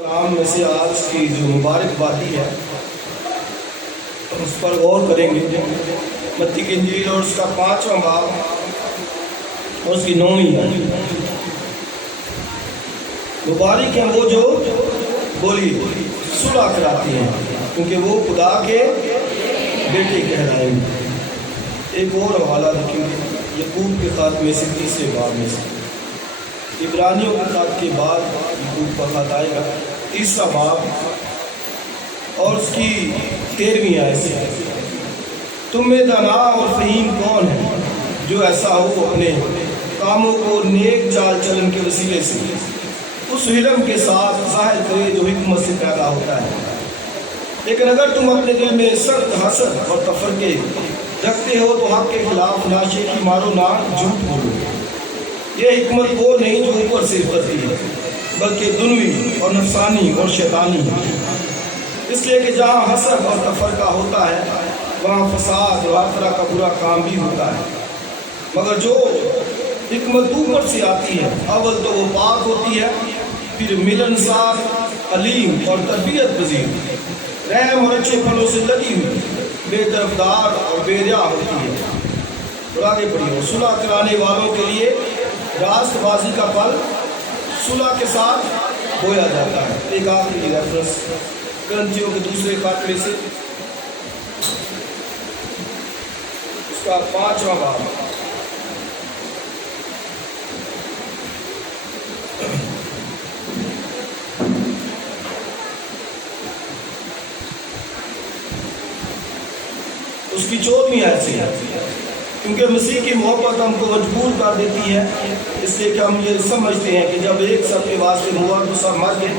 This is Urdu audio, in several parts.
کلام میں سے آج کی جو مبارک بادی ہے اس پر غور کریں گے۔ متی کی انجیل اور اس کا 5واں باب اور اس کی 9ویں آیت۔ مبارک ہیں وہ جو بولیے صلح کراتے ہیں کیونکہ وہ خدا کے بیٹے کہلائیں گے۔ ایک اور حوالہ دیکھیں گے یعقوب کے خط میں سے 3 باب میں سے، عبرانیوں کے خط کے بعد یعقوب کا خط آئے گا 3 باب اور اس کی 13ویں آیت سے۔ تم میں دانا اور فہیم کون ہے جو ایسا ہو اپنے کاموں کو نیک چال چلن کے وسیلے سے اس علم کے ساتھ ظاہر کرے جو حکمت سے پیدا ہوتا ہے۔ لیکن اگر تم اپنے دل میں سخت حسد اور تفرقے رکھتے ہو تو حق کے خلاف نہ شیخی مارو نہ جھوٹ بولو۔ یہ حکمت وہ نہیں جو اوپر سے اترتی ہے بلکہ دنوی اور نفسانی اور شیطانی ہے، اس لیے کہ جہاں حسد اور تفرقہ ہوتا ہے وہاں فساد اور ہر طرح کا برا کام بھی ہوتا ہے۔ مگر جو حکمت اوپر سے آتی ہے اول تو وہ پاک ہوتی ہے، پھر ملنسار، علیم اور تربیت پذیر، رحم اور اچھے پھلوں سے لگی ہوئی، بے طرفدار اور بے ریا ہوتی ہے۔ اور آگے پڑھیے، صلح کرانے والوں کے لیے راست بازی کا پھل صلح کے ساتھ بویا جاتا ہے۔ ایک آخری ریفرنس کرنتھیوں کے 2 خط میں سے اس کا 5واں باب اس کی 14ویں آیت سے ہے۔ کیونکہ مسیح کی محبت ہم کو مجبور کر دیتی ہے، اس لیے کہ ہم یہ سمجھتے ہیں کہ جب ایک سب کے واسطے ہوا تو سب مر گئے،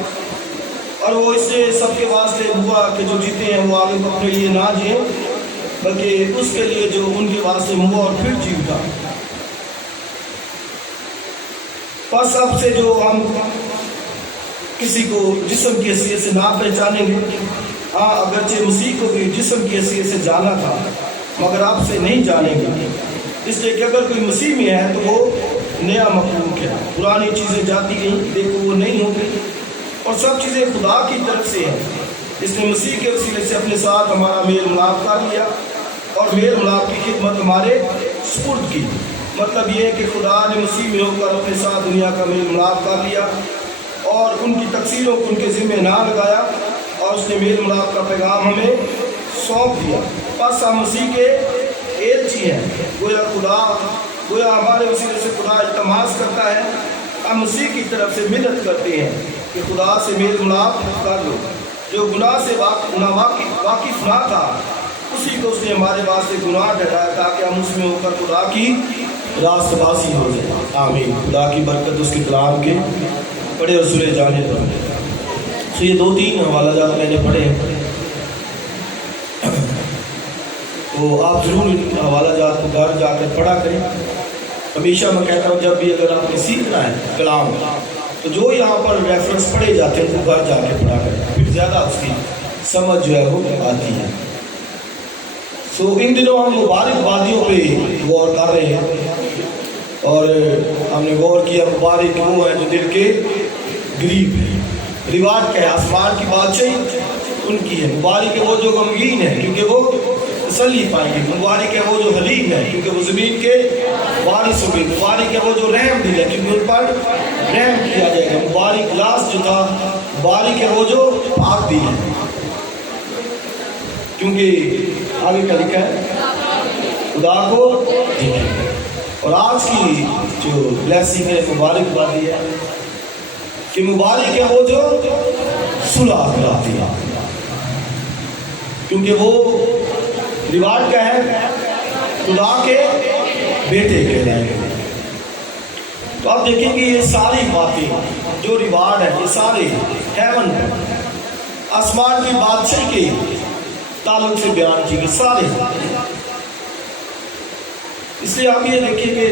اور وہ اس سے سب کے واسطے ہوا کہ جو جیتے ہیں وہ آگے کو اپنے لیے نہ جئیں بلکہ اس کے لیے جو ان کے واسطے ہوا اور پھر جی اٹھا۔ پس اب سے جو ہم کسی کو جسم کی حیثیت سے نہ پہچانیں گے، ہاں اگرچہ مسیح کو بھی جسم کی حیثیت سے جانا تھا مگر آپ سے نہیں جانیں گے، اس لیے کہ اگر کوئی مسیح میں ہے تو وہ نیا مخلوق ہے، پرانی چیزیں جاتی گئیں، دیکھو وہ نہیں ہو گئی اور سب چیزیں خدا کی طرف سے ہیں۔ اس نے مسیح کے وسیلے سے اپنے ساتھ ہمارا میل ملاپ کر لیا اور میل ملاپ کی خدمت ہمارے سپرد کی۔ مطلب یہ ہے کہ خدا نے مسیح میں ہو کر اپنے ساتھ دنیا کا میل ملاپ کر لیا اور ان کی تقصیروں کو ان کے ذمہ نہ لگایا، اور اس نے میل ملاپ کا پیغام ہمیں سونپ دیا۔ پس ہم مسیح کے ایلچی ہیں، گویا ہمارے وسیلے سے خدا التماس کرتا ہے، ہم مسیح کی طرف سے منت کرتے ہیں کہ خدا سے میل ملاپ کر لو۔ جو گناہ سے واقف نہ تھا اسی کو اس نے ہمارے واسطے گناہ ٹھہرایا تاکہ ہم اس میں ہو کر خدا کی راست بازی ہو جائے۔ آمین۔ خدا کی برکت اس کے کلام کے پڑھے اور سنے جانے پر۔ تو یہ 2-3 حوالہ جات میں نے پڑھے ہیں، تو آپ ضرور ان حوالہ جات کو گھر جا کر پڑھا کریں۔ ہمیشہ میں کہتا ہوں جب بھی اگر آپ نے سیکھنا ہے کلام تو جو یہاں پر ریفرنس پڑھے جاتے ہیں وہ گھر جا کے پڑھا کریں، پھر زیادہ اس کی سمجھ جو ہے وہ آتی ہے۔ ان دنوں ہم مبارک بادیوں پہ غور کر رہے ہیں اور ہم نے غور کیا مبارک وہ ہے جو دل کے غریب ہیں۔ ریواج کیا ہے؟ آسمان کی بادشاہی ان کی ہے۔ مبارک ہے وہ جو غمگین ہے کیونکہ وہ تسلی پائیں گے۔ مبارک ہے وہ جو حلیم ہے کیونکہ وہ زمین کے وارث ہوں گے۔ مبارک ہے وہ جو رحم دل ہے کیونکہ ان پر رحم کیا جائے گا۔ مبارک لاس جو تھا، مبارک ہے وہ جو پاک دل ہے کیونکہ آگے کا لکھا ہے خدا کو دیکھیں۔ اور آج کی جو بلیسنگ ہے مبارک بادی ہے کہ مبارک ہے وہ جو صلح کراتی ہے، کیونکہ وہ ریوارڈ کیا ہے؟ خدا کے بیٹے کہلائیں گے۔ تو آپ دیکھیں گے یہ ساری باتیں جو ریوارڈ ہے یہ سارے ہیون آسمان کی بادشاہی کے تعلق سے بیان کی گئی سارے۔ اس لیے آپ یہ دیکھیں کہ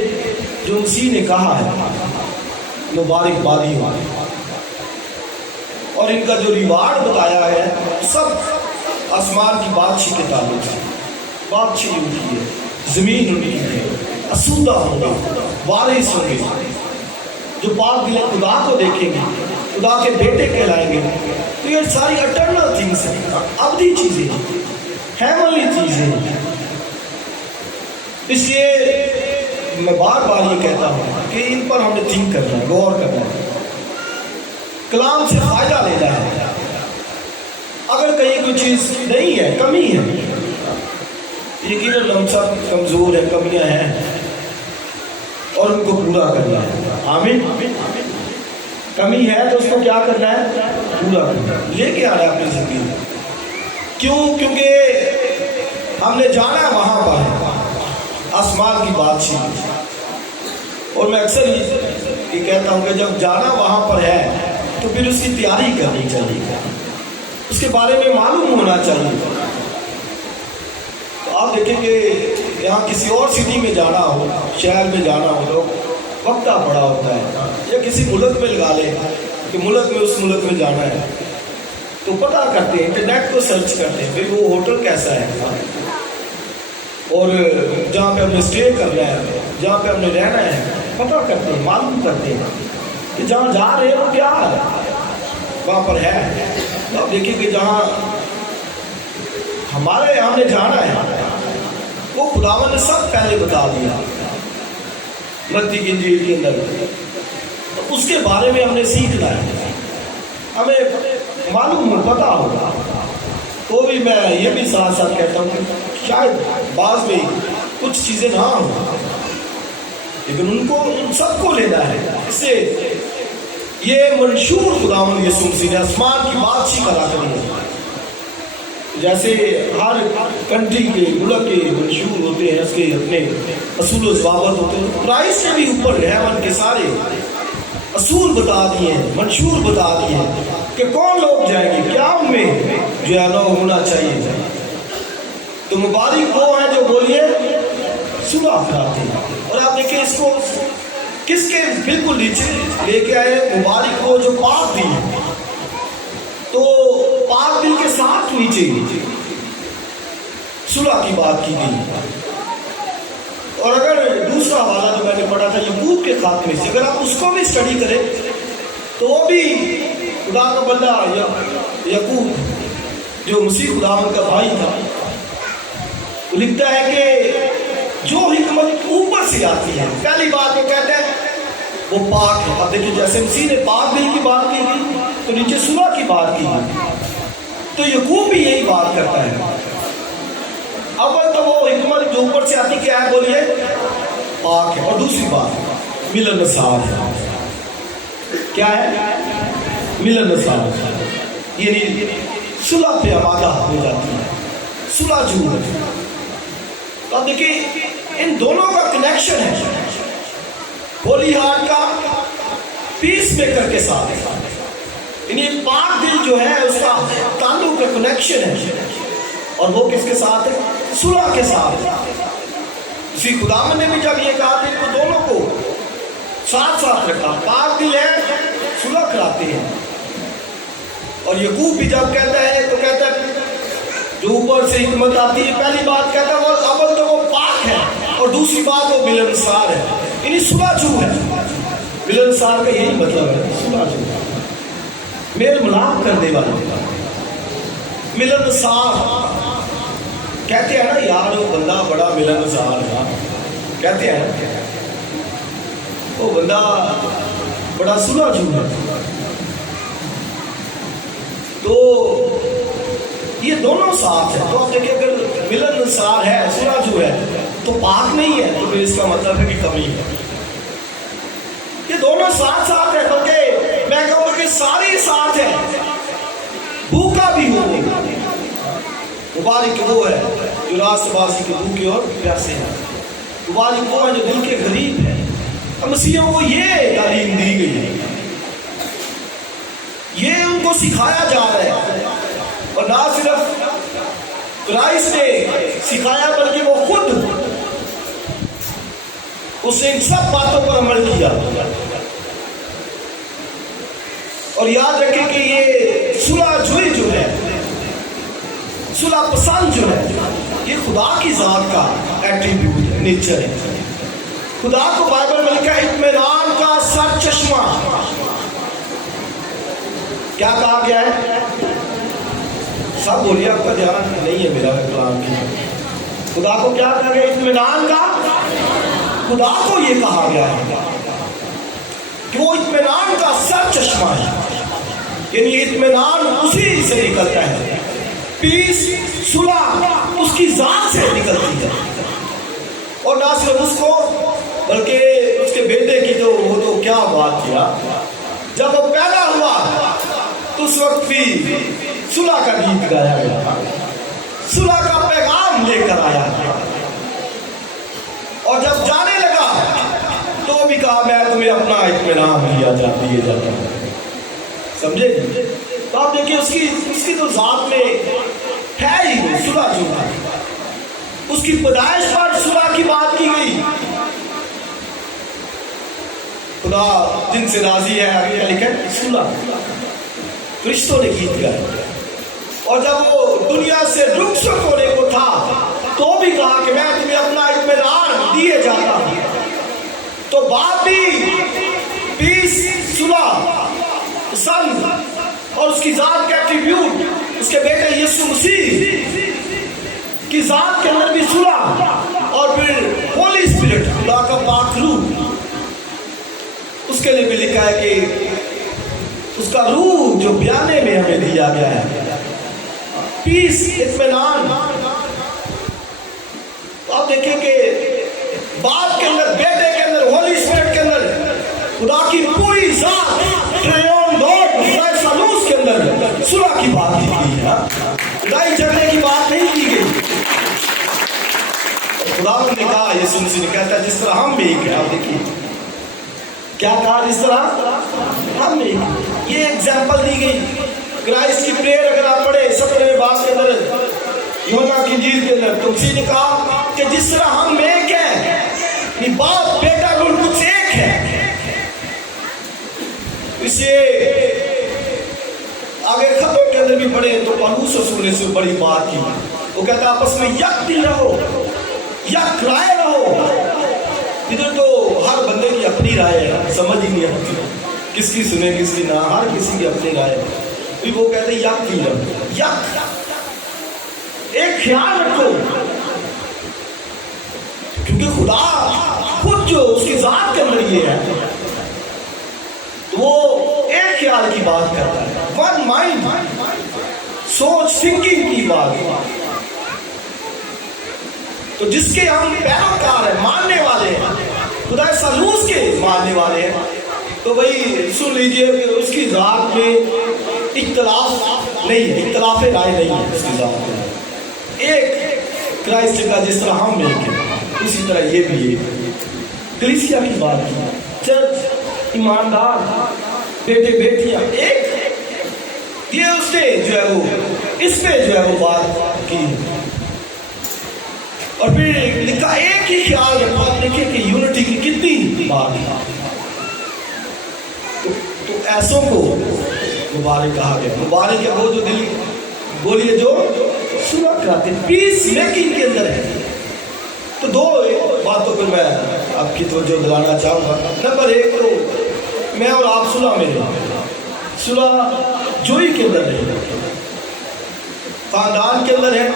جو مسیح نے کہا ہے مبارک بادی ہو، اور ان کا جو ریوارڈ بتایا ہے سب آسمان کی بادشاہی کے تعلق سے۔ بادشاہی ان کی ہے، زمین ان کی ہے، اسودہ ہوں گے، وارث ہوں گے، جو پاک دل خدا کو دیکھیں گے، خدا کے بیٹے کہلائیں گے، میں بار بار یہ کہتا ہوں کہ ان پر ہم نے تھنک کرنا ہے، غور کرنا ہے، کلام سے فائدہ لینا ہے۔ اگر کہیں کوئی چیز نہیں ہے، کمی ہے، یقیناً ہم سب کمزور ہیں، کمیاں ہیں، اور ان کو پورا کرنا ہے۔ آمین۔ کمی ہے تو اس کو کیا کرنا ہے؟ پورا کرنا ہے، لے کے آنا ہے اپنی زندگی میں۔ کیونکہ ہم نے جانا ہے وہاں پر آسمان کی بادشاہی، اور میں اکثر یہ کہتا ہوں کہ جب جانا وہاں پر ہے تو پھر اس کی تیاری کرنی چاہیے، اس کے بارے میں معلوم ہونا چاہیے۔ تو آپ دیکھیں کہ یہاں کسی اور سٹی میں جانا ہو، شہر میں جانا ہو تو وقت بڑا ہوتا ہے، یا کسی ملک میں لگا لیں کہ ملک میں اس ملک میں جانا ہے تو پتہ کرتے ہیں، انٹرنیٹ کو سرچ کرتے ہیں پھر وہ ہوٹل کیسا ہے، اور جہاں پہ ہم نے اسٹے کرنا ہے، جہاں پہ ہم نے رہنا ہے، پتہ کرتے ہیں، معلوم کرتے ہیں کہ جہاں جا رہے ہیں وہ کیا ہے، وہاں پر ہے۔ تو آپ دیکھیں کہ جہاں ہم نے جانا ہے وہ خداوند نے سب پہلے بتا دیا متی کی انجیل کے اندر، تو اس کے بارے میں ہم نے سیکھنا ہے، ہمیں معلوم ہو، پتہ ہوگا۔ تو بھی میں یہ بھی ساتھ ساتھ کہتا ہوں کہ شاید بعض میں کچھ چیزیں نہ ہوں، لیکن ان سب کو لینا ہے۔ اس سے یہ منشور خداوند یسوع مسیح نے آسمان کی بادشاہی کرا کری ہے، جیسے ہر کنٹری کے ملک کے منشور ہوتے ہیں، اس کے اپنے اصول و ضوابط ہوتے ہیں، کرائسٹ سے بھی اوپر رحمت کے سارے اصول بتا دیے ہیں، منشور بتا دیے ہیں کہ کون لوگ جائیں گے، کیا ان میں جو ہے نا ہونا چاہیے۔ تو مبارک وہ ہیں جو بولیے صلح کراتے ہیں، اور آپ دیکھیں اس کو کس کے بالکل نیچے لے کے آئے، مبارک وہ جو پاک دل ہے، تو پاک دل کے ساتھ نیچے صلح کی بات کی گئی۔ اور اگر دوسرا حوالہ جو میں نے پڑھا تھا یعقوب کے خاتمے سے، اگر آپ اس کو بھی اسٹڈی کریں تو وہ بھی خدا کا بندہ یعقوب جو مسیح خداوند کا بھائی تھا، وہ لکھتا ہے کہ جو حکمت اوپر سے آتی ہے، پہلی بات وہ کہتا ہے وہ پاک ہے۔ اب دیکھیں جیسے مسیح نے پاک دل کی بات کی گئی تو نیچے صلح کی بات کی گئی، تو یعقوب بھی یہی بات کرتا ہے۔ اول تو وہ حکمت جو اوپر سے آتی کیا ہے، بولیے پاک ہے، اور دوسری بات ملن نصار ہے۔ کیا ہے؟ ملن نصار، یعنی صلح پہ آمادہ ہو جاتی ہے، صلح جو ہے۔ تو اب دیکھیں ان دونوں کا کنیکشن ہے، ہولی ہارٹ کا پیس میکر کے ساتھ، یعنی پاک دل جو ہے اس کا تعلق کا کنیکشن ہے، اور وہ کس کے ساتھ ہے؟ صلح کے ساتھ۔ اسی خداوند نے بھی جب یہ کہا کہ وہ دونوں کو ساتھ ساتھ رکھا، پاک دل ہے، صلح کراتے ہیں۔ اور یعقوب بھی جب کہتا ہے تو کہتا ہے جو اوپر سے حکمت آتی ہے، پہلی بات کہتا ہے وہ اول تو وہ پاک ہے، اور دوسری بات وہ ملنسار ہے، یعنی صلح جو ہے۔ ملنسار کا یہی مطلب ہے، صلح جو ہے، میل ملاپ کرنے والا۔ ملنسار کہتے ہیں نا، یار وہ بندہ بڑا ملنسار ہے، کہتے ہیں وہ بندہ بڑا صلح جو ہے۔ تو یہ دونوں ساتھ ہیں، تو آپ دیکھیں اگر ملنسار ہے، صلح جو ہے، تو پاک نہیں ہے، تو پھر اس کا مطلب ہے کہ کمی ہے۔ یہ دونوں ساتھ ساتھ ہیں، بلکہ میں کہوں گا کہ ساری ساتھ ہیں۔ بھوکا بھی ہو، مبارک وہ ہے جو راست بازی کے بھوکے اور پیاسے ہیں، مبارک وہ ہے جو دل کے غریب ہیں۔ مسیحوں کو یہ تعلیم دی گئی ہے، یہ ان کو سکھایا جا رہا ہے، اور نہ صرف کرائسٹ نے سکھایا بلکہ وہ خود اس نے ان سب باتوں پر عمل کیا۔ اور یاد رکھیں کہ یہ صلح جوئی جو ہے، صلح پسند جو ہے، یہ خدا کی ذات کا ایٹریبیوٹ ہے، نیچر ہے۔ خدا کو بائبل میں لکھا ہے اطمینان کا سر چشمہ، کیا کہا گیا ہے؟ سب بولیے، آپ کا دھیان نہیں ہے میرا کلام کی۔ خدا کو کیا کہا گیا؟ اطمینان کا خدا کو یہ کہا گیا ہے کہ وہ اطمینان کا سر چشمہ ہے، یعنی اطمینان اسی سے نکلتا ہے، پیس صلح اس کی ذات سے نکلتی ہے۔ اور نہ صرف اس کو بلکہ اس کے بیٹے کی وہ تو کیا بات کیا، جب وہ پیدا ہوا تو اس وقت بھی صلح کا گیت گایا گیا، صلح کا پیغام لے کر آیا، اور جب جانے لگا تو بھی کہا میں تمہیں اپنا اطمینان دیے جاتا ہوں۔ سمجھے؟ تو آپ دیکھیں اس کی تو ذات میں ہے ہی وہ صلح جو ہے، اس کی پیدائش پر صلح کی بات کی گئی۔ خدا جن سے راضی ہے آگے کیا لکھا ہے؟ صلح۔ فرشتوں نے گیت گایا، اور جب وہ دنیا سے رخصت ہونے کو تھا تو بھی کہا کہ میں تمہیں اپنا اطمینان دیے جاتا ہوں۔ تو باپ بھی پیس صلح سن اور اس کی ذات کا ایٹریبیوٹ اس کے بیٹے یسوع مسیح کی ذات کے اندر بھی صلح، اور پھر ہولی اسپرٹ خدا کا پاک روح، اس کے لیے بھی لکھا ہے کہ اس کا روح جو بیانے میں ہمیں دیا گیا ہے، پیس اطمینان۔ تو آپ دیکھیں کہ باپ کے اندر، بیٹے کے اندر، ہولی اسپرٹ کے اندر خدا کی پوری ذات ٹریون گاڈ خدا ثالوث کے اندر صلح کی بات کی گئی ہے، لڑائی جھگڑے کی بات نہیں کی گئی۔ خدا نے کہا، یسوع مسیح نے کہتا ہے جس طرح ہم بھی ایک ہیں۔ آپ دیکھیے کیا کہا، جس طرح ہم بھی، یہ ایگزامپل دی گئی۔ کرائسٹ کی پریئر اگر آپ پڑھیں 17 باب کے اندر، یوحنا کی انجیل کے اندر، تو مسیح نے کہا کہ جس طرح ہم ایک ہیں، باپ بیٹا روح القدس ایک ہے۔ اسے آگے خطوں کے اندر بھی پڑھے تو پولس رسول نے سے بڑی بات کی، وہ کہتا ہے آپس میں یک دل رہو، یک رائے رہو۔ ادھر تو ہر بندے کی اپنی رائے ہے، سمجھ ہی نہیں آتی کس کی سنے کس کی نہ، ہر کسی کی اپنی رائے ہے۔ بھی وہ کہتے ہیں یک دل رہو، یک ایک خیال رکھو، کیونکہ خدا خود جو اس کی ذات کے اندر یہ ہے تو وہ ایک خیال کی بات کرتا ہے، ون مائنڈ، سوچ تھنکنگ کی بات۔ تو جس کے ہم پیروکار ہیں، ماننے والے ہیں، خدا ثالوث کے ماننے والے ہیں، تو بھائی سن لیجئے کہ اس کی ذات میں اختلاف نہیں ہے، اختلاف رائے نہیں ہے اس کی ذات میں۔ ایک کرائسٹ کا جس طرح ہم ایک ہیں اسی طرح یہ بھی ایک ہے۔ کلیسیا کی بات کی، چرچ، ایماندار، بیٹے بیٹیاں ایک، یہ اس نے جو ہے وہ اس پہ جو ہے وہ بات کی، اور پھر لکھا ایک ہی خیال رکھو۔ آپ دیکھیں کہ یونٹی کی کتنی بات ہے، تو ایسوں کو مبارک کہا گیا۔ مبارک ہے وہ جو دل، بولیے جو صلح کراتے، پیس میکنگ کے اندر ہے۔ تو دو باتوں پر میں آپ کی توجہ دلانا چاہوں گا۔ نمبر ایک تو میں اور آپ صلح میں رہے، صلح جوئی کے اندر رہے، خاندان کے اندر ہے۔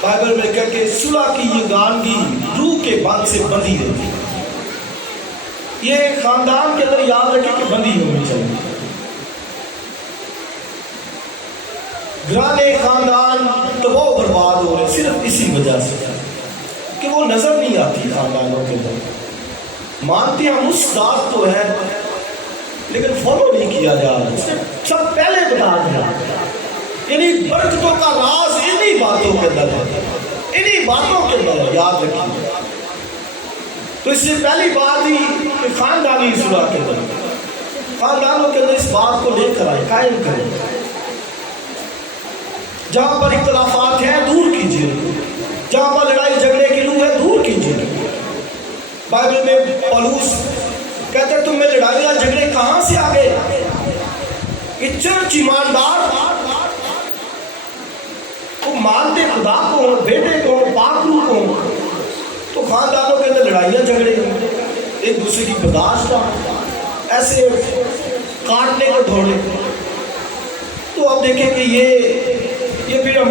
بائبل میں کہا کہ صلح کی یگانگی روح کے بند سے بندھی رہتی ہے۔ یہ خاندان کے اندر یاد رکھیں کہ بندھی ہونی چاہیے۔ گرانے خاندان تباہ و برباد ہو رہے صرف اسی وجہ سے کہ وہ نظر نہیں آتی خاندانوں کے اندر۔ مانتے ہم اس ذات کو ہے لیکن فالو نہیں کیا جا رہا، اس نے سب پہلے بتا دیا۔ یعنی برکتوں کا راز انہی باتوں کے اندر ہے، انہی باتوں کے اندر ہے، یاد رکھیے۔ تو اس سے پہلی بات ہی کہ خاندانی صلح کے اندر، خاندانوں کے اندر اس بات کو لے کر آئے، قائم کریں۔ جہاں پر اختلافات ہیں دور کیجیے، جہاں پر لڑائی جھگڑے کی روح ہے دور کیجیے۔ بائبل میں پولس کہتے ہیں تم میں لڑائیاں جھگڑے کہاں سے آ گئے؟ یہ چرچ ایماندار وہ مانتے خدا کو، بیٹے کو، پاک روح کو، تو خاندانوں کے اندر لڑائیاں جھگڑے، ایک دوسرے کی برداشت ایسے کاٹنے کو دھوڑے۔ تو اب دیکھیں کہ یہ پھر ہم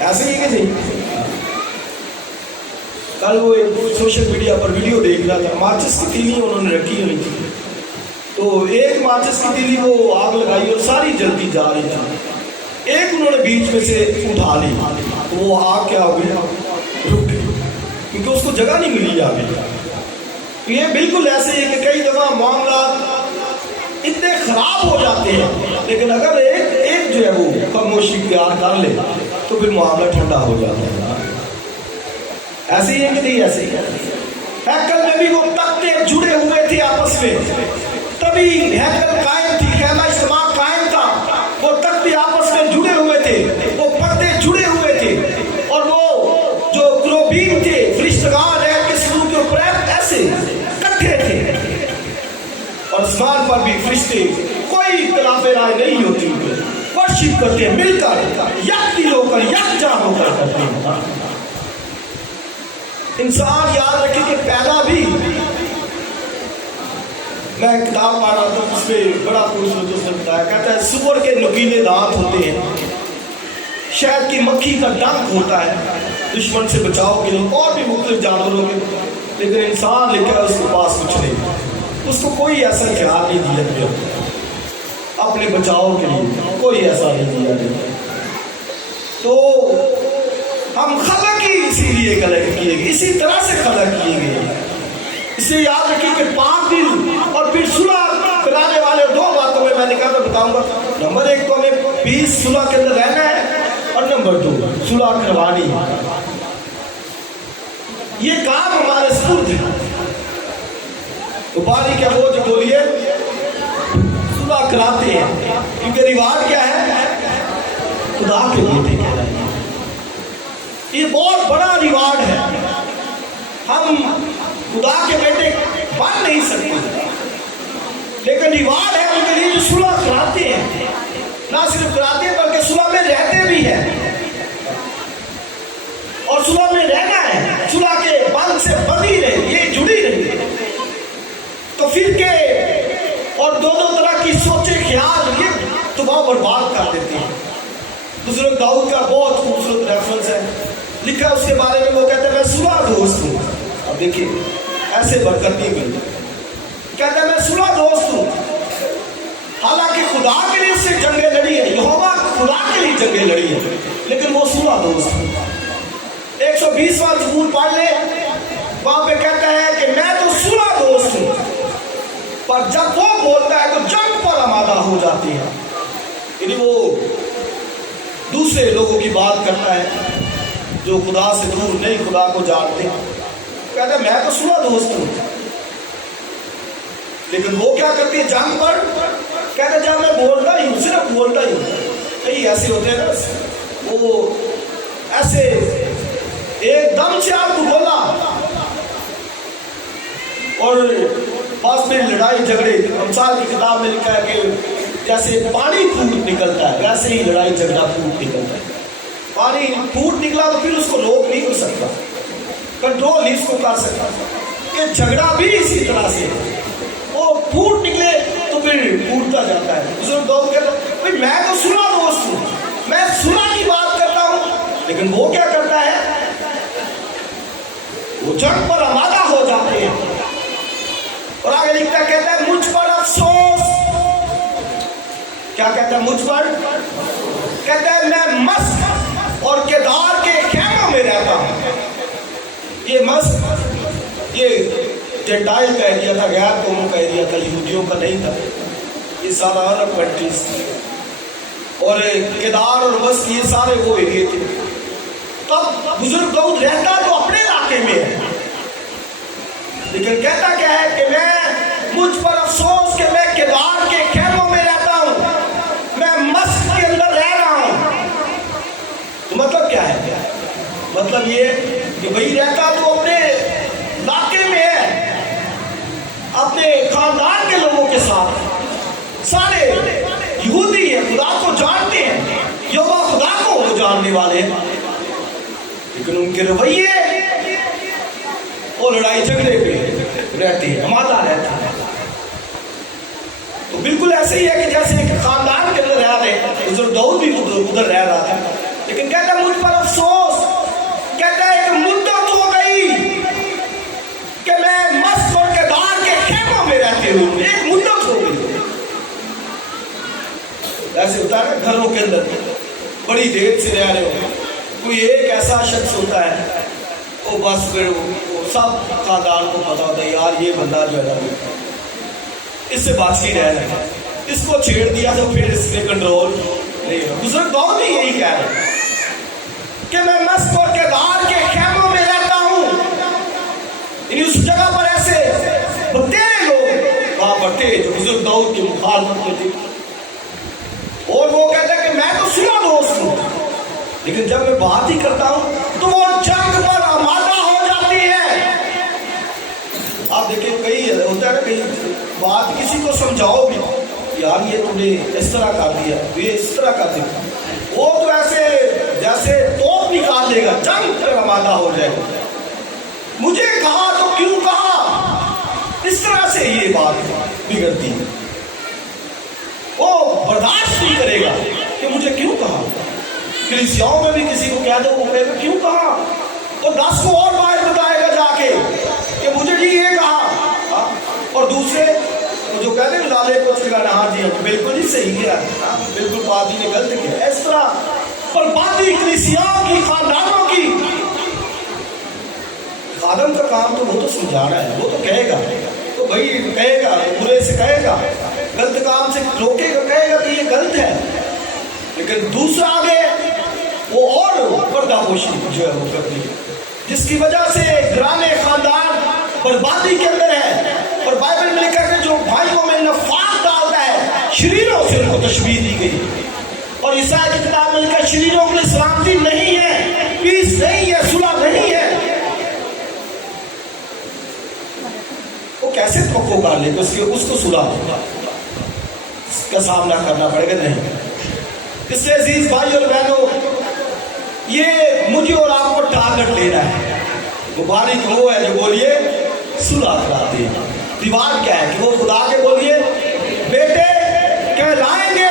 ایسے ہی کہ نہیں؟ کل وہ سوشل میڈیا پر ویڈیو دیکھ رہا تھا، ماچس کی تیلی انہوں نے رکھی ہوئی تھی، تو ایک ماچس کی تیلی وہ آگ لگائی اور ساری جلتی جا رہی تھی، ایک انہوں نے بیچ میں سے اٹھا لی، تو وہ آگ کیا ہو گئی؟ رک گئی، کیونکہ اس کو جگہ نہیں ملی آگے۔ یہ بالکل ایسے ہی کہ کئی دفعہ معاملات اتنے خراب ہو جاتے ہیں، لیکن اگر ایک جو ہے وہ خاموشی اختیار کر لے تو پھر معاملہ ٹھنڈا ہو جاتا ہے۔ ایسے ہی ہے کہ نہیں؟ ایسے ہی ہیکل میں بھی وہ تختے جڑے ہوئے تھے آپس میں، تبھی ہیکل قائم تھی، خیمہ اجتماع قائم تھا، وہ تختے آپس میں جڑے ہوئے تھے، وہ پردے جڑے ہوئے تھے، اور وہ جو کروبیم تھے فرشتگان ہے کے سلوک کے اوپر ایسے کٹھے تھے، اور آسمان پر بھی فرشتے کوئی اختلاف رائے نہیں ہوتی، ورشپ کرتے ہیں مل کر، یک دل ہو کر، یکجا ہو کر کرتے ہیں۔ انسان یاد رکھے کہ پیدا بھی، میں کتاب پڑھ رہا تھا اس میں بڑا خوبصورت اس نے بتایا، کہتا ہے سور کے نکیلے دانت ہوتے ہیں، شہد کی مکھی کا ڈنک ہوتا ہے دشمن سے بچاؤ کے لیے، اور بھی مختلف جانوروں کے، لیکن انسان لکھا ہے اس کے پاس کچھ نہیں، اس کو کوئی ایسا خیال نہیں دیا گیا اپنے بچاؤ کے لیے، کوئی ایسا نہیں دیا گیا۔ تو ہم خلق ہی اسی لیے خلق کیے گئے، اسی طرح سے خلق کیے گئے۔ اسے یاد رکھیے کہ پاک دل اور پھر صلح کرانے والے دو باتوں میں نے کہا بتاؤں گا، نمبر ایک تو ہمیں پیس صلح کے اندر رہنا ہے، اور نمبر دو صلح کروانی ہے۔ یہ کام ہمارے سپرد ہے۔ تو باری کیا وہ جو بولیے صلح کراتے ہیں، کیونکہ ریواج کیا ہے؟ خدا کے بیٹے کہنا ہے۔ یہ بہت بڑا ریوارڈ ہے، ہم خدا کے بیٹے بن نہیں سکتے، لیکن ریوارڈ ہے ان کے لیے جو صلح کراتے ہیں، نہ صرف کراتے ہیں بلکہ صلح میں رہتے بھی ہیں، اور صلح میں رہنا ہے، صلح کے بند سے بندھی رہے، یہ جڑی رہی، تو فرقے اور دونوں طرح کی سوچے خیال یہ تباہ برباد کر دیتے ہیں۔ بزرگ داؤد کا بہت خوبصورت ریفرنس ہے، لکھا اس کے بارے میں، وہ کہتے ہیں میں صلح دوست ہوں۔ اب دیکھیے ایسے برکت نہیں ملتی، کہتا ہے میں صلح دوست ہوں، حالانکہ خدا کے لیے اس سے جنگیں لڑی ہے، یہوہ خدا کے لیے جنگیں لڑی ہے، لیکن وہ صلح دوست ہے۔ 120واں زبور پڑھ لیں، وہاں پہ کہتا ہے کہ میں تو صلح دوست ہوں، پر جب وہ بولتا ہے تو جنگ پر آمادہ ہو جاتی ہے، یعنی وہ دوسرے لوگوں کی بات کرتا ہے جو خدا سے دور نہیں، خدا کو جانتے ہیں، کہتا ہے میں تو صلح دوست ہوں، لیکن وہ کیا کرتی ہے جنگ پر، کہتا ہے جب میں بولتا ہی ہوں، صرف بولتا ہی ہوں، کئی ایسے ہوتے ہیں نا، وہ ایسے ایک دم سے آپ کو بولا، اور پاس میں لڑائی جھگڑے، امثال کی کتاب میں لکھا ہے کہ جیسے پانی پھوٹ نکلتا ہے ویسے ہی لڑائی جھگڑا پھوٹ نکلتا ہے، پانی پھوٹ نکلا تو پھر اس کو روک نہیں ہو سکتا، کنٹرول نہیں اس کو کر سکتا، کہ جھگڑا بھی اسی طرح سے وہ پھوٹ نکلے تو پھر پھوٹتا جاتا ہے۔ بزرگ داؤد کہتا ہے بھئی میں تو صلح دوست ہوں، میں صلح کی بات کرتا ہوں، لیکن وہ کیا کرتا ہے، وہ جنگ پر آمادہ ہو جاتے ہیں۔ اور آگے لکھتا کہتا ہے مجھ پر افسوس، کیا کہتا ہے مجھ پر، کہتا ہے میں مسک اور کیدار کے خیموں میں رہتا ہوں۔ یہ مسک یہ جنٹائل کا ایریا تھا، غیر قوموں کا ایریا تھا، یہودیوں کا نہیں تھا، یہ سارا عرب کنٹریز تھی، اور کیدار اور مسک یہ سارے وہ ایریا تھے۔ تب بزرگ داؤد رہتا تو اپنے علاقے میں ہے، لیکن کہتا کیا ہے کہ میں مجھ پر افسوس کہ میں کیدار کے خیموں میں رہتا ہوں، میں مسک کے اندر رہ رہا ہوں۔ تو مطلب کیا ہے، مطلب یہ کہ بھئی رہتا تو اپنے علاقے میں ہے، اپنے خاندان کے لوگوں کے ساتھ، سارے یہودی ہیں، خدا کو جانتے ہیں، یہوہ خدا کو وہ جاننے والے ہیں، لیکن ان کے رویے اور لڑائی جھگڑے پہ رہتے ہیں، آمادہ رہتا ہے۔ تو بالکل ایسے ہی ہے کہ جیسے ایک خاندان کے اندر رہ رہے ہیں، بزرگ داؤد بھی ادھر رہ رہا تھا، لیکن کہتا ہے مجھ پر افسوس، کہتا ہے ایک مدت ہو گئی کہ میں مست اور کردار کے خیموں میں رہتے ہوں، ایک مدت ہو گئی۔ ایسے ہوتا ہے نا گھروں کے اندر بڑی دیر سے رہ رہے ہو، کوئی ایک ایسا شخص ہوتا ہے وہ بس پھر سب خاندان کو پتا ہوتا ہے یار یہ بندہ جو ہے اس سے بات ہی رہ رہا ہے، اس کو چھیڑ دیا تو پھر اس میں کنٹرول نہیں ہو۔ بزرگ دور بھی یہی کہہ رہے ہیں کہ میں مست اور کردار کے خیموں میں رہتا ہوں، یعنی اس جگہ پر ایسے بتیرے لوگ وہاں پر تھے جو بزرگ دور کے مخالفت میں تھے، اور وہ کہتے ہیں کہ میں تو سنا دوست ہوں، لیکن جب میں بات ہی کرتا ہوں تو وہ جنگ پر آمادہ ہو جاتی ہے۔ آپ دیکھیں کئی ہوتا ہے نا کئی بات کسی کو سمجھاؤ بھی یار یہ تم نے اس طرح کر دیا، یہ اس طرح کر دیا، وہ تو ایسے جیسے توپ نکال دے گا، جنگ پر آمادہ ہو جائے گا۔ مجھے کہا تو کیوں کہا، اس طرح سے یہ بات بگڑتی ہے، وہ برداشت نہیں کرے گا کہ مجھے کیوں کہا۔ کلیسیاؤں میں بھی کسی کو کہہ دو وہ کہے گا کیوں کہا، تو 10 کو اور بات بتائے گا جا کے کہ مجھے جی یہ کہا، اور دوسرے جو کہتے ہیں لالے کو چلانا، ہاں جی بالکل ہی صحیح کیا، بالکل پادری نے غلط کیا، اس طرح بربادی کلیسیاؤں کی، خاندانوں کی۔ خادم کا کام تو وہ تو سمجھانا ہے، وہ تو کہے گا، تو بھائی کہے گا، برے سے کہے گا، غلط کام سے روکے گا، کہے گا کہ یہ غلط ہے، لیکن دوسرا آگے وہ اور پردہ پوشی جو ہے وہ کرتی ہے، جس کی وجہ سے گرانے خاندان بربادی کے اندر ہے۔ اور بائبل میں لکھا ہے کہ جو بھائیوں میں نفاق ڈالتا ہے شریروں سے ان کو تشبیہ دی گئی، اور عیسائی کی کتاب میں لکھا ہے شریروں کے لیے سلامتی نہیں ہے، پیس نہیں ہے، صلح نہیں ہے۔ وہ کیسے توقع کر لے کہ اس کو صلح کا سامنا کرنا پڑے گا؟ نہیں۔ اس سے عزیز بھائی اور بہنوں، یہ مجھے اور آپ کو ٹارگٹ لینا ہے۔ مبارک وہ ہے جو بولیے صلح کراتے ہیں۔ ریوارڈ کیا ہے کہ وہ خدا کے بولیے بیٹے کہلائیں گے،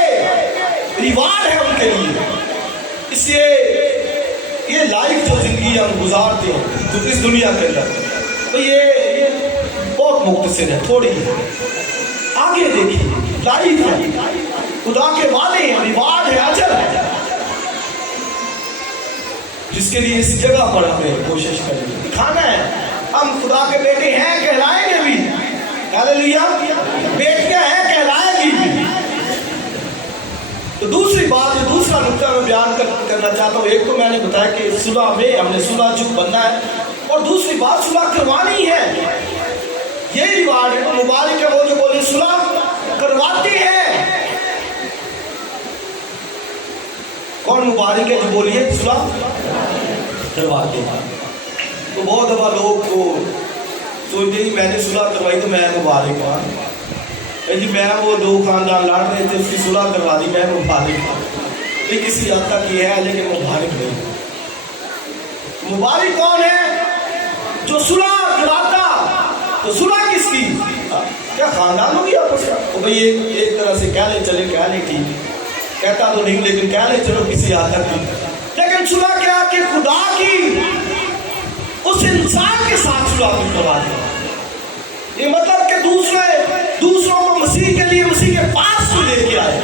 ریوارڈ ہے ان کے لیے۔ اس لیے یہ لائف جو زندگی ہم گزارتے ہیں جو اس دنیا کے اندر، تو یہ بہت مختصر ہے، تھوڑی ہے۔ آگے دیکھیے لائف ہے، خدا کے وعدے ہیں، ریوارڈ ہے، اجر ہے، جس کے لیے اس جگہ پر ہمیں کوشش کریں گے، دکھانا ہے ہم خدا کے بیٹے ہیں، کہلائیں گے بھی، ہاللیلویا، بیٹیاں ہیں، کہلائیں گی بھی۔ تو دوسری بات، دوسرا نقطہ میں بیان کرنا چاہتا ہوں، ایک تو میں نے بتایا کہ صلح میں ہم نے صلح چپ بننا ہے، اور دوسری بات صلح کروانی ہے، یہی ریوارڈ ہے۔ مبارک ہے وہ جو بولے صلح کرواتی ہے۔ کون مبارک ہے جو بولیے صلح کرواتے ہیں؟ تو بہت دفعہ لوگ کو سوچتے ہیں میں نے صلح کروائی تو میں مبارک ہوں، جی میں وہ دو خاندان لڑ رہے تھے اس کی صلح کروا دی، میں مبارک ہوں۔ یہ کسی حد تک یہ ہے لیکن مبارک نہیں۔ مبارک کون ہے؟ جو صلح کراتا۔ تو صلح کس کی؟ کیا خاندانوں کی آپس میں؟ بھائی ایک طرح سے کہہ لیں چلے، کہہ لیں ٹھیک، کہتا تو نہیں لیکن کہہ لیں چلو کسی حد تک کی، لیکن صلح کیا کہ خدا کی اس انسان کے ساتھ صلح بھی کروا دیں۔ یہ مطلب کہ دوسروں کو مسیح کے لیے مسیح کے پاس کو لے کے آئے،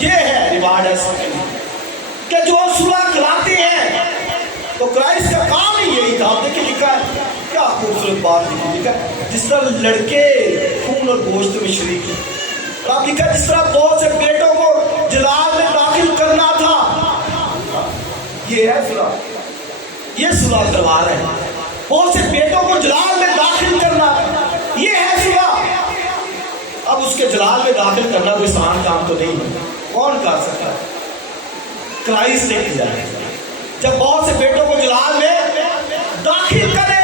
یہ ہے ریوارڈ ہے سب کے لیے، کہ جو صلح کراتے ہیں۔ تو کرائسٹ کا کام ہی یہی تھا۔ آپ دیکھیں لکھا ہے، کیا خوبصورت بات لکھا ہے، جس طرح لڑکے خون اور گوشت میں شریک ہیں، اور آپ لکھا ہے جس طرح بہت سے بیٹوں کو جلال میں داخل کرنا تھا، یہ ہے صلح، یہ صلح کروا رہے ہیں۔ بہت سے بیٹوں کو جلال میں داخل کرنا، یہ ہے صلح۔ اب اس کے جلال میں داخل کرنا کوئی آسان کام تو نہیں ہے، کون کر سکتا ہے؟ کرائسٹ نے کیا ہے۔ جب بہت سے بیٹوں کو جلال میں داخل کرے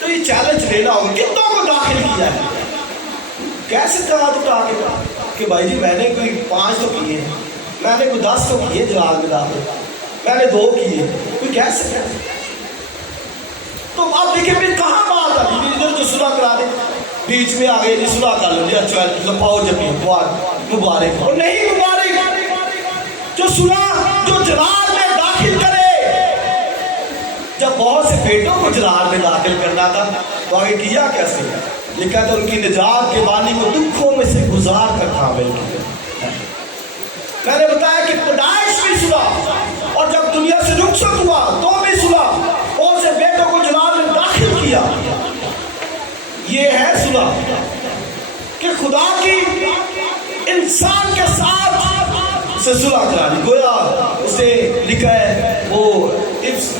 تو یہ چیلنج لینا ہوگا، کتنوں کو داخل کیا ہے؟ کیسے کہا تو کہ بھائی جی میں نے کوئی 5 تو کیے، میں نے کوئی 10 تو کیے جلال میں داخل، میں نے 2 کیے، کوئی کیسے؟ تو آپ دیکھیں پھر کہاں بات آئی؟ ادھر جو صلح کرا دے، بیچ میں آ گئے جی صلح کر لو جی، اچھا لپاؤ جب مبارک اور نہیں مبارک، جو صلح جو جلال میں داخل کرے. جب بہت سے بیٹوں کو جلال میں داخل کرنا تھا تو آگے کیا کیسے؟ لکھا تھا ان کی نجات کے بانی کو دکھوں میں سے گزار کر کامل کیا. میں نے بتایا کہ پیدائش بھی صلح، اور جب دنیا سے رخصت ہوا تو بھی صلح. بہت سے بیٹوں کو جلال میں داخل کیا. یہ ہے صلح کہ خدا کی انسان کے ساتھ اسے صلح کرانی. گویا اسے لکھا ہے وہ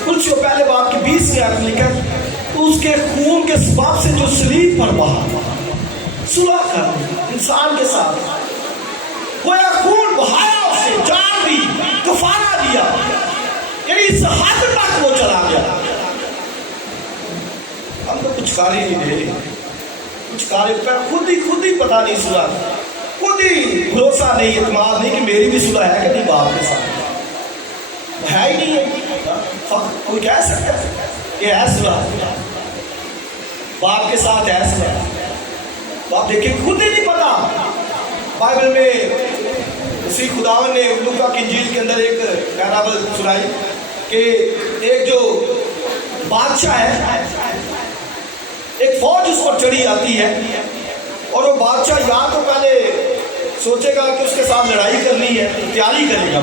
کچھ پہلے باب کی 20 میں آیت لکھا ہے اس کے خون کے سبب سے جو صلیب پر بہا. صلح کرنی انسان کے ساتھ. گویا خون بہایا، اسے جان دی، کفارہ دیا، یعنی اس حد تک وہ چلا گیا. ہم تو کچھ کار ہی نہیں دے، کچھ کار خود ہی پتہ نہیں صلح، خود ہی بھروسہ نہیں، اعتماد نہیں کہ میری بھی صلح ہے کہ نہیں باپ کے ساتھ. ہے ہی نہیں ہے. کوئی کہہ سکتا ہے کہ ہے صلح باپ کے ساتھ ہے صلح؟ تو آپ دیکھیں خود ہی نہیں پتا. بائبل میں اسی خداوند نے لوکا کی انجیل کے اندر ایک پیرابل سنائی کہ ایک جو بادشاہ ہے، ایک فوج اس پر چڑھی آتی ہے اور وہ بادشاہ یا تو پہلے سوچے گا کہ اس کے ساتھ لڑائی کرنی ہے، تیاری کرے گا.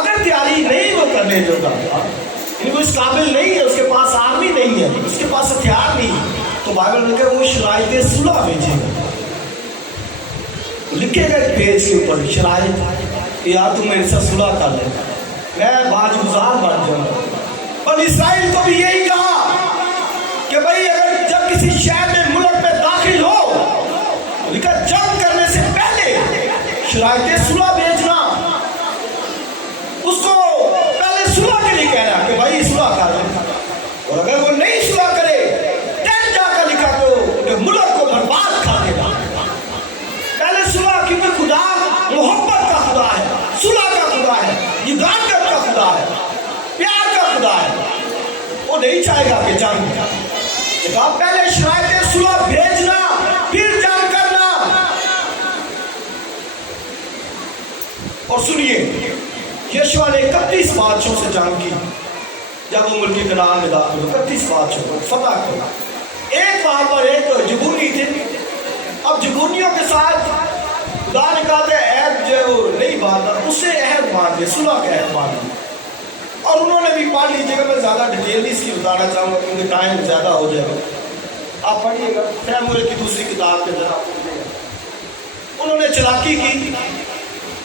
اگر تیاری نہیں وہ کرنے جو گا، یعنی وہ اس قابل نہیں ہے، اس کے پاس آرمی نہیں ہے، اس کے پاس ہتھیار نہیں، تو بائبل میں کہ وہ شرائط صلح بھیجے گا. لکھے گا ایک پیج کے اوپر شرائط کہ یار تم میرے ساتھ صلح کر لے، میں باج گزار بن جاؤں گا. اور اسرائیل کو بھی یہی کہا کہ بھائی اگر جب کسی شہر میں ملک میں داخل ہو، لکھا جنگ کرنے سے پہلے شرائط صلح بھیجنا. اس کو پہلے صلح کے لیے کہنا کہ بھائی صلح کر لے، اور اگر وہ نہیں صلح کرے تب جا کر لکھا کہ ملک کو برباد کر دے گا. پہلے صلح، کیونکہ خدا محبت کا خدا ہے، صلح کا خدا ہے، یگانت کا خدا ہے، پیار کا خدا ہے. وہ نہیں چاہے گا کہ جنگ. پہلے شرائط صلح بھیجنا پھر جنگ کرنا. اور سنیے یشوع نے 31 بادشاہوں سے جنگ کی جب وہ ملک کنعان میں داخل ہوئے. 31 بادشاہوں کو فتح کیا. ایک وہاں پر ایک جبونی تھے. اب جبونیوں کے ساتھ خدا نے کہا تھا عہد جو ہے وہ نہیں باندھا، اس سے عہد باندھے، صلح کا عہد باندھا. اور انہوں نے بھی پڑھ لیجیے گا، میں زیادہ ڈیٹیل نہیں اس کی بتانا چاہوں گا کیونکہ ٹائم زیادہ ہو جائے گا. آپ پڑھیے گا سیموئیل کی دوسری کتاب کے اندر آپ پڑھیے گا. انہوں نے چلاکی کی،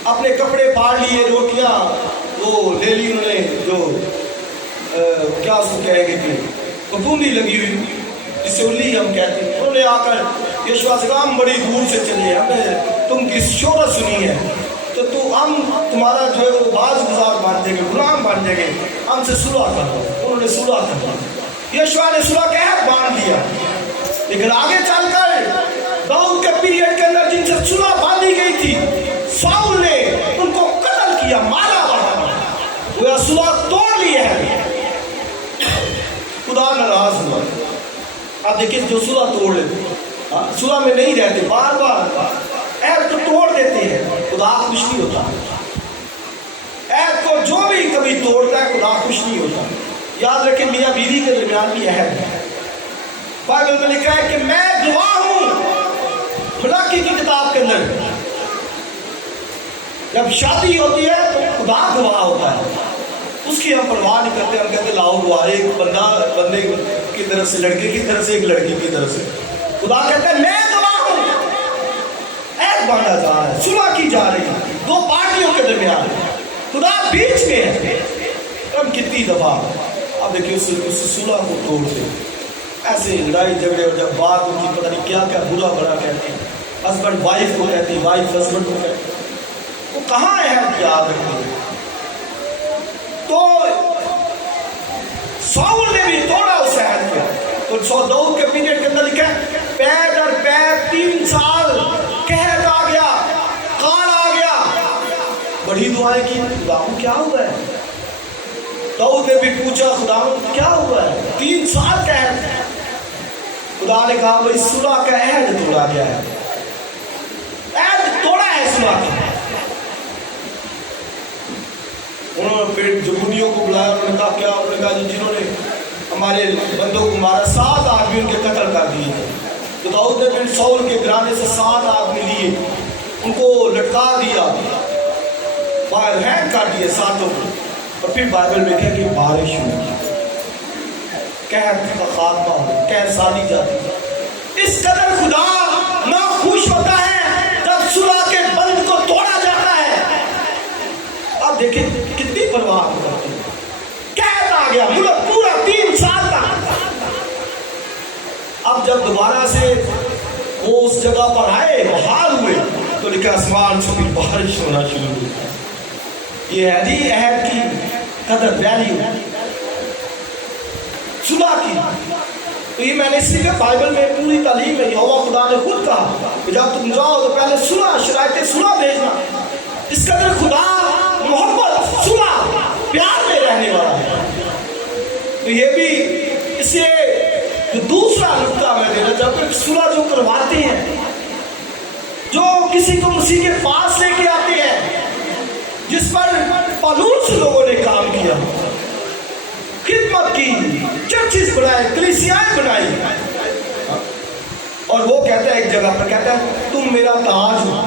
اپنے کپڑے پھاڑ لیے، روٹیاں وہ لے لی انہوں نے، جو کیا اس کو کہیں گے کہ پپوندی لگی ہوئی جسے الی ہم کہتے ہیں. انہوں نے آ کر یشوع سے کہا ہم بڑی دور سے چلے، ہم نے تم کی شہرت سنی ہے، تو ہم تمہارا جو ہے وہ باز گزار بن جائیں گے، غلام بن جائیں گے، ہم سے صلح کر دو. انہوں نے صلح کر دی. یشوع نے صلح کا عہد باندھ دیا. لیکن آگے چل کر داؤد کے پیریڈ کے اندر جن سے صلح باندھی گئی تھی، ساؤل نے ان کو قتل کیا، مارا. وہ صلح توڑ لی ہے. خدا ناراض ہوا. آپ دیکھیں جو صلح توڑ لیتے، صلح میں نہیں رہتے، بار بار عہد تو توڑ دیتے ہیں، خدا خوش نہیں ہوتا. عہد کو جو بھی کبھی توڑتا ہے خدا خوش نہیں ہوتا. یاد رکھیں میاں بیوی کے درمیان بھی عہد ہے. بائبل میں لکھا ہے کہ میں گواہ ہوں. ملاکی کی کتاب کے اندر جب شادی ہوتی ہے تو خدا گواہ ہوتا ہے، اس کی ہم پرواہ نہیں کرتے. ہم کہتے لاؤ گواہ، ایک بندے کی طرف سے، لڑکے کی طرف سے، ایک لڑکی کی طرف سے. خدا کہتا ہے میں گواہ ہوں. عہد باندھا جا رہا ہے، صلح کی جا رہی ہے دو پارٹیوں کے درمیان، خدا بیچ میں ہے. ہم کتنی دفعہ اب دیکھیے اس صلح کو توڑ دیں، ایسے لڑائی جھگڑے، اور جب بات ان کی پتہ نہیں کیا کیا برا بڑا کہتے ہیں، ہسبینڈ وائف کو کہتی ہے، وائف ہسبینڈ کو کہتی ہے. وہ کہاں ہے یاد رکھیں. تو ساؤل نے بھی توڑا اس عہد کو. تو داؤد کے پیریڈ کے اندر لکھا ہے پیر در پیر 3 سال قحط آ گیا، کال آ گیا. بڑی دعائیں کی، خدا کیا ہوا ہے. داؤد نے بھی پوچھا خدا کیا ہوا ہے، 3 سال قحط. خدا نے کہا بھائی صلح کا عہد توڑا گیا ہے. عہد توڑا ہے صلح کا. انہوں نے پھر یہودیوں کو بلایا، انہوں نے کہا کیا؟ انہوں نے کہا جنہوں نے ہمارے بندوں کو مارا 7 آدمی ان کے قتل کر دیے تھے. تو داؤد نے بن سول کے گھرانے سے 7 آدمی لیے، ان کو لٹکا دیا، باہر ہینگ کر دیے 7 کو. اور پھر بائبل میں کہا کہ بارش ہوئی، قحط کا خاتمہ ہو، قحط سالی جاتی. اس قدر خدا نہ خوش ہوتا ہے جب صلح کے بند کو توڑا جاتا ہے. اب دیکھیں کتنی پرواہ کرتے ہیں. قحط آ گیا، ملک پورا 3 سال تک. اب جب دوبارہ سے وہ اس جگہ پر آئے، بحال ہوئے، تو لکھا آسمان سے بھی بارش ہونا شروع ہوئی. یہ ہے جی عہد کی قدر، ویلیو صلح کی. تو یہ میں نے اس لیے بائبل میں پوری تعلیم ہے. یہوہ خدا نے خود کہا کہ جب تم جاؤ تو پہلے صلح، شرائط صلح بھیجنا. اس قدر خدا محبت، صلح، پیار میں رہنے والا ہے. تو یہ بھی اسے جو دوسرا نقطہ میں دینا، جب ایک صلح جو کرواتے ہیں، جو کسی کو مسیح کے پاس لے کے آتے ہیں، جس پر پالوس لوگوں نے کام کیا، خدمت کی، چرچز بنائے، کلیسیائیں بنائی، اور وہ کہتا ہے ایک جگہ پر کہتا ہے تم میرا تاج ہو.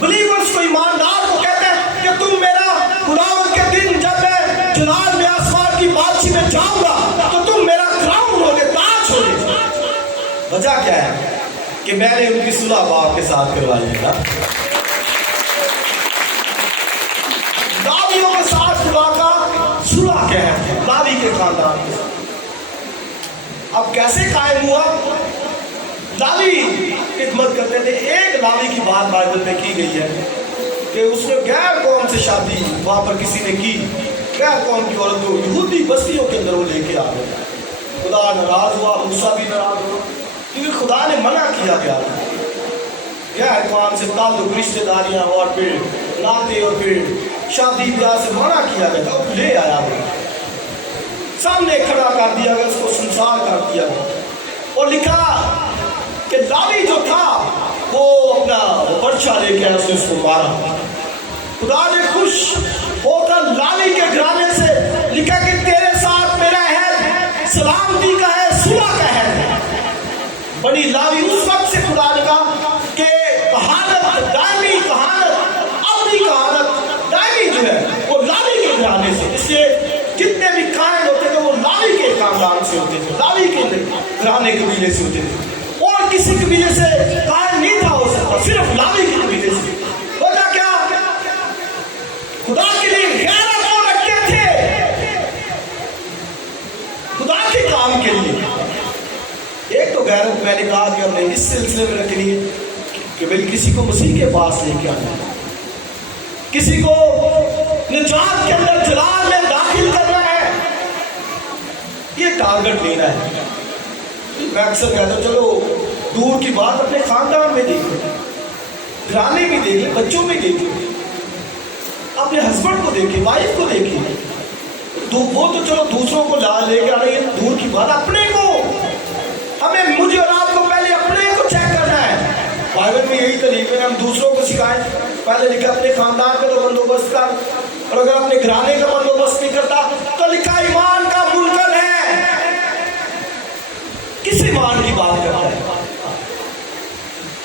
بلیورز کو، ایماندار کو کہتا ہے کہ تم میرا قیامت کے دن جب میں جلال میں آسمان کی بادشاہی میں جاؤں گا تو تم میرا کراؤن ہوگے، تاج ہوگے. وجہ کیا ہے؟ کہ میں نے ان کی صلح باپ کے ساتھ کروائی ہے. لاویوں کے ساتھ خدا کا صلح کیا ہے، لاوی کے خاندان کے ساتھ. اب کیسے قائم ہوا؟ لاوی خدمت کرتے تھے. ایک لاوی کی بات بائبل میں کی گئی ہے کہ اس نے غیر قوم سے شادی وہاں پر کسی نے کی، غیر قوم کی عورت کو یہودی بستیوں کے اندر وہ لے کے آ گئے. خدا ناراض ہوا، موسیٰ بھی ناراض ہوا، کیونکہ خدا نے منع کیا گیا غیر قوم سے تعلق، رشتے داریاں اور پھر ناطے اور پھر شادی بیاہ سے منع کیا گیا. تو لے آیا گیا، سامنے کھڑا کر دیا گیا، اس کو سنسار کر دیا گیا. اور لکھا کہ لاوی جو تھا وہ اپنا برچہ لے کے اس نے اس کو مارا. خدا نے خوش ہو کر لاوی کے گھرانے سے لکھا کہ تیرے ساتھ میرا عہد سلامتی کا ہے، صلح کا ہے. بڑی لاوی اس وقت سے خدا نے کہا کہ کہانت، دائمی کہانت، اپنی کہانت دائمی جو ہے وہ لاوی کے گھرانے سے. اس لیے جتنے بھی کائن ہوتے تھے وہ لاوی کے خاندان سے ہوتے تھے، لاوی کے گھرانے قبیلے سے ہوتے تھے. اور کسی قبیلے سے قائم نہیں تھا ہو سکتا، صرف لاوی کے قبیلے سے. وجہ کیا؟ خدا کے لیے غیرت وہ رکھتے تھے، خدا کے کام کے لیے. ایک تو غیرت میں نے کہا کہ ہم نے اس سلسلے میں رکھنی ہے کہ بھئی کسی کو مسیح کے پاس لے کے آنا، کسی کو نجات کے اندر جلال میں داخل کرنا ہے، یہ ٹارگٹ لینا ہے. میں اکثر کہتا ہوں چلو دور کی بات اپنے خاندان میں دیکھ لیں، گھرانے میں دیکھ لیں، بچوں میں دیکھ لیں، اپنے ہسبینڈ کو دیکھیں، وائف کو دیکھیں. وہ تو چلو دوسروں کو لے کے آنا، یہ دور کی بات. اپنے کو، ہمیں، مجھے اور آپ کو پہلے اپنے کو چیک کرنا ہے. بائبل میں یہی طریقہ ہے، ہم دوسروں کو سکھائیں. پہلے لکھا اپنے خاندان کا تو بندوبست کر، اور اگر اپنے گھرانے کا بندوبست نہیں کرتا تو لکھا ایمان کا منکر ہے. کس ایمان کی بات کرتا ہے؟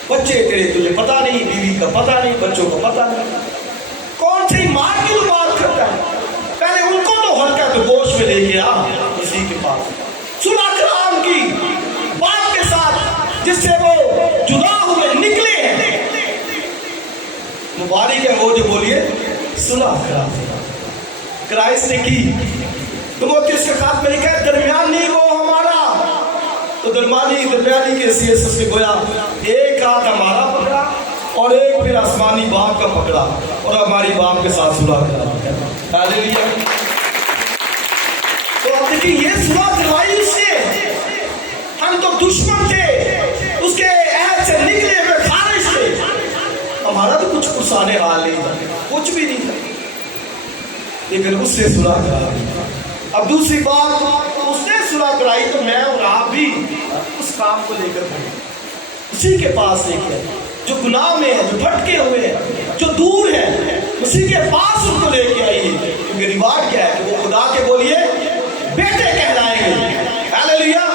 بچے تیرے تجھے پتا نہیں، بیوی کا پتا نہیں، بچوں کا پتا نہیں، کون سی ایمان کی بات کرتا ہے؟ پہلے ان کو تو ہلکا تو گوشت میں لے کے آ مسیح کے پاس. صلح کرام کی باپ کے ساتھ جس سے وہ جدا ہوئے نکلے ہیں. مبارک ہے وہ جو بولیے صلح کرام کرائسٹ نے کی. تموتھیوس کے خط میں لکھا ہے درمیانی وہ ہمارا، تو درمیانی کی حیثیت سے اس نے گویا ایک ہاتھ ہمارا پکڑا اور ایک پھر آسمانی باپ کا پکڑا اور ہماری باپ کے ساتھ صلح کرا. ہاللیلویا. تو اب دیکھیں یہ صلح کروائی اس نے. ہم تو دشمن تھے، اس کے عہد سے نکلے ہوئے خارج تھے. ہمارا تو کچھ پرسانے حال نہیں تھا، کچھ بھی نہیں تھا، لیکن اس نے صلح کرا. اب دوسری بات، اس نے صلح کرائی تو میں اور آپ بھی اس کام کو لے کر اسی کے پاس لے کے، جو گناہ میں ہے، جو بھٹکے ہوئے ہیں، جو دور ہے مسیح کے پاس ان کو لے کے آئیے، کیونکہ ریوارڈ کیا ہے کہ وہ خدا کے بولیے بیٹے کہلائیں گے. ہاللیلویا،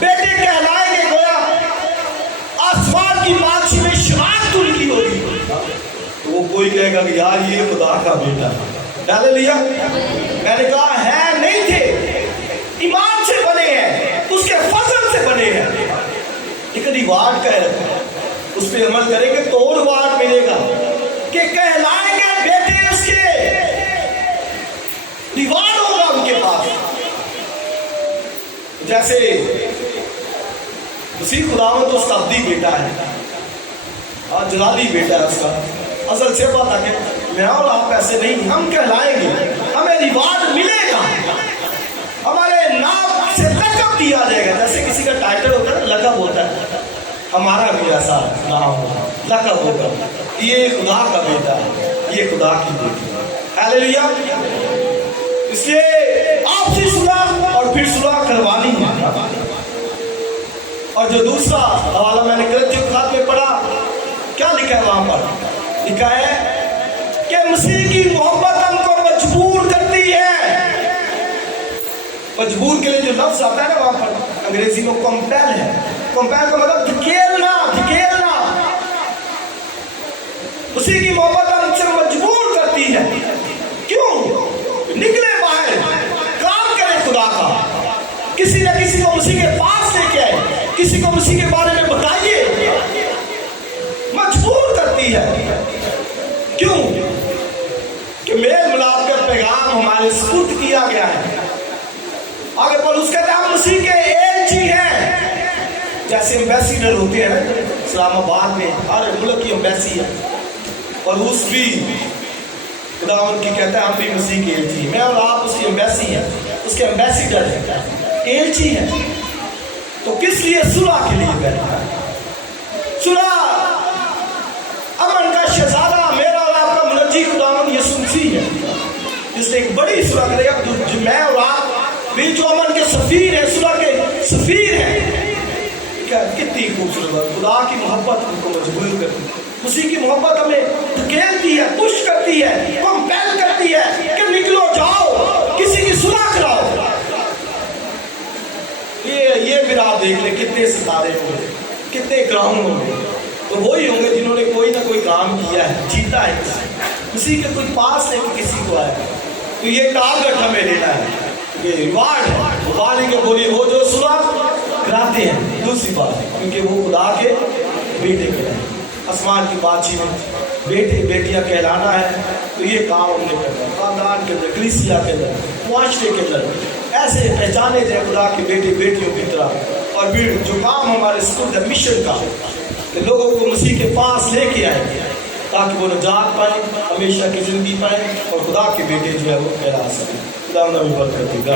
بیٹے کہلائیں گے. گویا آسمان کی بادشاہی میں شناخت ان کی ہوگی، تو وہ کوئی کہے گا کہ یار یہ خدا کا بیٹا ہے. ہاللیلویا. میں نے کہا ہے نہیں تھے، ایمان سے بنے ہیں، اس کے فضل سے بنے ہیں، لیکن ریوارڈ کا ہے، اس پہ عمل کریں گے تو ریوارڈ ملے گا کہ کہلائیں گے بیٹے اس کے، ریوارڈ ہوگا ان کے پاس. جیسے مسیح خداوند تو اس کا ابدی بیٹا ہے، جلالی بیٹا ہے اس کا، اصل سے پتا کہ میں اور آپ ایسے نہیں، ہم کہلائیں گے، ہمیں ریوارڈ ملے گا، ہمارے نام سے لقب دیا جائے گا. جیسے کسی کا ٹائٹل ہوتا ہے، لقب ہوتا ہے، ہمارا بھی ایسا نام ہوگا، لقب ہوگا، یہ خدا کا بیٹا ہے، یہ خدا کی بیٹی ہے. ہاللیلویا. اس لیے آپ سے صلح اور پھر صلح کروانی ہے. اور جو دوسرا حوالہ میں نے کرنتھیوں خط میں پڑھا، کیا لکھا ہے وہاں پر؟ لکھا ہے کہ مسیح کی محبت ہم کو مجبور کرتی ہے. مجبور کے لیے جو لفظ آتا ہے نا وہاں پر انگریزی میں کمپیل ہے. کمپیل کا مطلب دھکیلنا، دھکیلنا. مسیح کی محبت ہم سے مجبور کرتی ہے. کیوں؟ نکلے باہر، کام کرے خدا کا، کسی نہ کسی کو مسیح کے پاس لے کے آئے، کسی کو مسیح کے بارے میں بتائیے. مجبور کرتی ہے. کیوں؟ کہ میل ملاپ کا پیغام ہمارے سپرد کیا گیا ہے. آگے پولس کہتے ہیں ہم مسیح کے ایلچی ہیں. جیسے ایمبیسیڈر ہوتے ہیں نا اسلام آباد میں، ہر ملک کی ایمبیسی ہے، اور اس بھی خداوند کی کہتا ہے ہم بھی مسیح کے ایلچی ہیں. میں اور آپ اس کی ایمبیسی ہیں، اس کے ایمبیسیڈر ہیں، ایلچی ہیں. تو کس لیے؟ صلح کے لیے بیٹھا ہے. صلح، امن کا شہزادہ میرا اور آپ کا منجی خداوند یسوع مسیح ہے، جس نے ایک بڑی صلح کرے گا. جو میں اور آپ بھی جو امن کے سفیر ہیں، صلح کے سفیر ہیں. کتنی خوبصورت بات. خدا کی محبت ہم کو مجبور کرتی ہے، مسیح کی محبت ہمیں دھکیلتی ہے، پش کرتی ہے، کمپیل کرتی ہے کہ نکلو، جاؤ، کسی کی صلح کراؤ. یہ پھر آپ دیکھ لیں کتنے ستارے ہوں گے، کتنے گراؤنڈ ہوں گے، تو وہی ہوں گے جنہوں نے کوئی نہ کوئی کام کیا ہے، جیتا ہے کسی کے کوئی پاس لے کے کسی کو آیا. تو یہ ٹارگٹ ہمیں لینا ہے، یہ ریوارڈ ہے. بخاری کے بولیے وہ جو صلح کراتے ہیں. دوسری بات کیونکہ وہ خدا کے بیٹے کہلاتے ہیں. آسمان کی بادشاہی میں بیٹے بیٹیاں کہلانا ہے، تو یہ کام ہم نے کرنا ہے. خاندان کے اندر، کلیسیا کے اندر، معاشرے کے اندر ایسے پہچانے جائے خدا کے بیٹے بیٹیوں کی طرح. اور پھر جو کام ہمارے اسکول ہے مشن کا، کہ لوگوں کو مسیح کے پاس لے کے آئے تاکہ وہ نجات پائیں، ہمیشہ کی زندگی پائیں، اور خدا کے بیٹے جو ہے وہ کہلا سکیں. خدا انہیں برکت دے.